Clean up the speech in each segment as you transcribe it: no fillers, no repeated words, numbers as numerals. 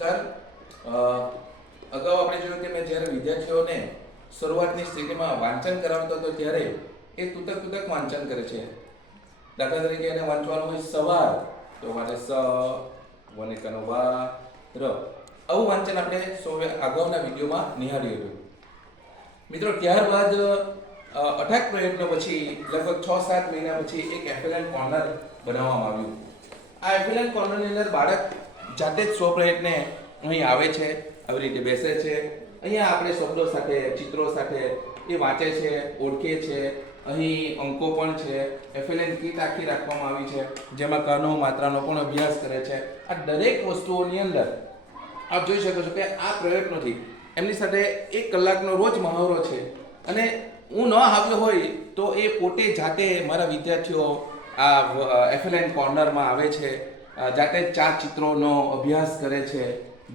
નમસ્કાર. અગાઉ આપણે જોયું કે મેં જ્યારે વિદ્યાર્થીઓને શરૂઆતની સ્થિતિમાં વાંચન કરાવતો હતો ત્યારે એ તૂતક વાંચન કરે છે. દાખલા તરીકે એને વાંચવાનું હોય સવાર, તો માટે સ વનિકનો વા ર. આવું વાંચન આપણે અગાઉના વિડીયોમાં નિહાળ્યું હતું. મિત્રો, ત્યારબાદ અઢાક પ્રયત્નો પછી લગભગ 6-7 મહિના પછી એક એફએલએન કોર્નર બનાવવામાં આવ્યું. આ એફએલએન કોર્નરની અંદર બાળક જાતે જ સ્વપ્રયત્ને અહીં આવે છે, આવી રીતે બેસે છે. અહીંયા આપણે શબ્દો સાથે, ચિત્રો સાથે એ વાંચે છે, ઓળખે છે. અહીં અંકો પણ છે. એફએલએન કીટ આખી રાખવામાં આવી છે, જેમાં કનો માત્રાનો પણ અભ્યાસ કરે છે. આ દરેક વસ્તુઓની અંદર આપ જોઈ શકો છો કે આ પ્રયત્નોથી એમની સાથે 1 કલાકનો રોજ મહાવરો છે. અને હું ન આવ્યો હોય તો એ પોતે જાતે મારા વિદ્યાર્થીઓ આ એફએલએન કોર્નરમાં આવે છે, જાતે જ 4 ચિત્રોનો અભ્યાસ કરે છે,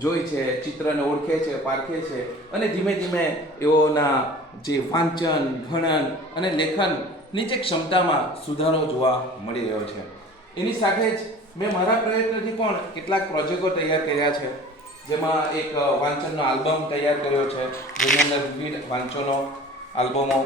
જોઈ છે, ચિત્રને ઓળખે છે, પારખે છે અને ધીમે ધીમે એઓના જે વાંચન, ગણન અને લેખનની જે ક્ષમતામાં સુધારો જોવા મળી રહ્યો છે. એની સાથે જ મેં મારા પ્રયત્નથી પણ કેટલાક પ્રોજેક્ટો તૈયાર કર્યા છે, જેમાં એક વાંચનનો આલ્બમ તૈયાર કર્યો છે, જેની અંદર વિવિધ વાંચનો આલ્બમો.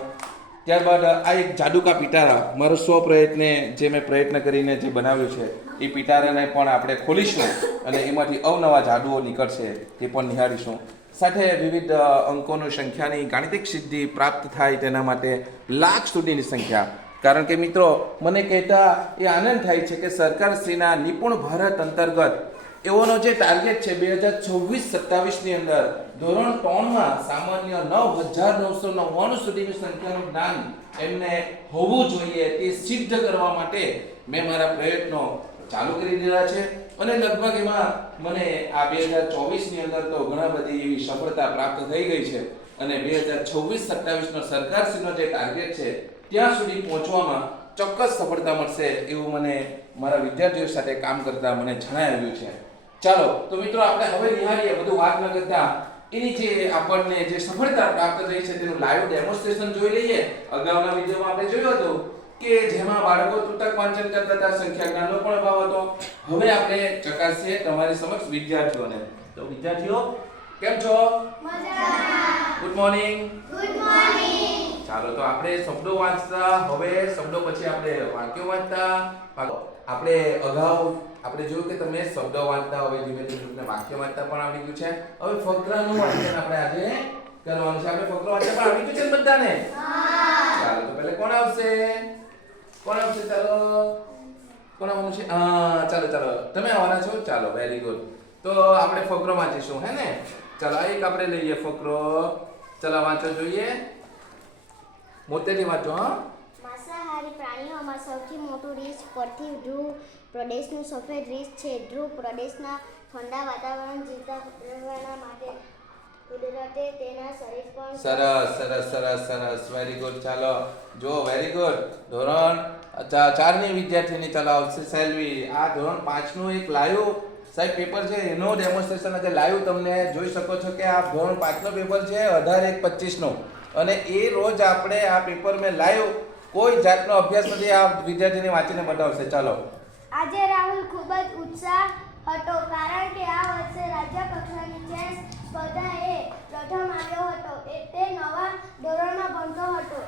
ત્યારબાદ આ એક જાદુકા પિટારા, મારો સ્વપ્રયત્ને જે મેં પ્રયત્ન કરીને જે બનાવ્યું છે એ પિટારાને પણ આપણે ખોલીશું અને એમાંથી અવનવા જાદુઓ નીકળશે, તે પણ નિહાળીશું. સાથે વિવિધ અંકોની સંખ્યાની ગાણિતિક સિદ્ધિ પ્રાપ્ત થાય તેના માટે લાખ સુધીની સંખ્યા. કારણ કે મિત્રો, મને કહેતા એ આનંદ થાય છે કે સરકારશ્રીના નિપુણ ભારત અંતર્ગત એઓનો જે ટાર્ગેટ છે 2026-27ની અંદર ધોરણ 3માં સામાન્ય 9,999 સુધીની સંખ્યાનું જ્ઞાન એમને હોવું જોઈએ, તે સિદ્ધ કરવા માટે મેં મારા પ્રયત્નો ચાલુ કરી દીધા છે. અને લગભગ એમાં મને આ 2024ની અંદર તો ઘણા બધી એવી સફળતા પ્રાપ્ત થઈ ગઈ છે. અને 2026-27નો સરકારશ્રીનો જે ટાર્ગેટ છે ત્યાં સુધી પહોંચવામાં ચોક્કસ સફળતા મળશે એવું મને મારા વિદ્યાર્થીઓ સાથે કામ કરતા મને જણાવ્યું છે. ચાલો તો મિત્રો, આપણે હવે નિહાળીએ, બધું વાત ન કરતા એની જે આપણને જે સફળતા પ્રાપ્ત થઈ છે તેનું લાઈવ ડેમોન્સ્ટ્રેશન જોઈ લઈએ. અગાઉના વિડીયોમાં આપણે જોયું હતું કે જેમાં બાળકો તૂતક વાંચન કરતા હતા, સંખ્યા જ્ઞાનનો પણ અભાવ હતો. હવે આપણે ચકાસીએ તમારી સમક્ષ વિદ્યાર્થીઓને. તો વિદ્યાર્થીઓ કેમ છો? મજામાં. Good morning. Good morning. ચાલો તો આપણે શબ્દો વાંચતા, હવે શબ્દો પછી આપણે વાક્યો વાંચતા. આપણે અગાઉ આપણે જોયું કે તમે શબ્દ વાંચતા, હવે ધીમે ધીમે તમને વાક્ય વાંચતા પણ આવડી ગયું છે. હવે ફકરાનું વાંચન આપણે આજે કરવાનું છે. આપણે ફકરો વાંચતા પણ આવડી ગયું છે બધાને? હા. ચાલો તો પહેલા કોણ આવશે? કોણ આવશે? ચાલો કોણ આવવાનું છે? ચાલો તમે આવવાના છો? ચાલો, વેરી ગુડ. તો આપણે ફકરો વાંચીશું, હે ને? ચાલો એક આપણે લઈએ ફકરો. ચાલો વાંચો જોઈએ. મોટેથી વાંચો. હા. માંસાહારી પ્રાણીઓમાં સૌથી મોટું રીંછ પરથી ધ્રુવ પ્રદેશનું સફેદ રીંછ છે. ધ્રુવ પ્રદેશના ઠંડા વાતાવરણ જીવતા રહેવા માટે કુદરતે તેના શરીર પર સરસ વેરી ગુડ. ચાલો જો, વેરી ગુડ. ધોરણ 4ની વિદ્યાર્થીની ચાલો આવશે સેલ્વી. આ ધોરણ 5નું એક લાઈવ સાહેબ પેપર છે, એનો ડેમોન્સ્ટ્રેશન આજે લાઈવ તમને જોઈ શકો છો કે આ ધોરણ 5નો પેપર છે 18/1/25નો. અને એ રોજ આપણે આ પેપર મેં લાઈવ કોઈ જાતનો અભ્યાસ નથી, આ વિદ્યાર્થીને વાંચીને બતાવશે. ચાલો. આજે રાહુલ ખૂબ જ ઉત્સાહ હતો, કારણ કે આ વર્ષે રાજ્ય કક્ષાની ચેસ સ્પર્ધાએ પ્રથમ આવ્યો હતો. તે નવા ધોરણમાં ભણતો હતો.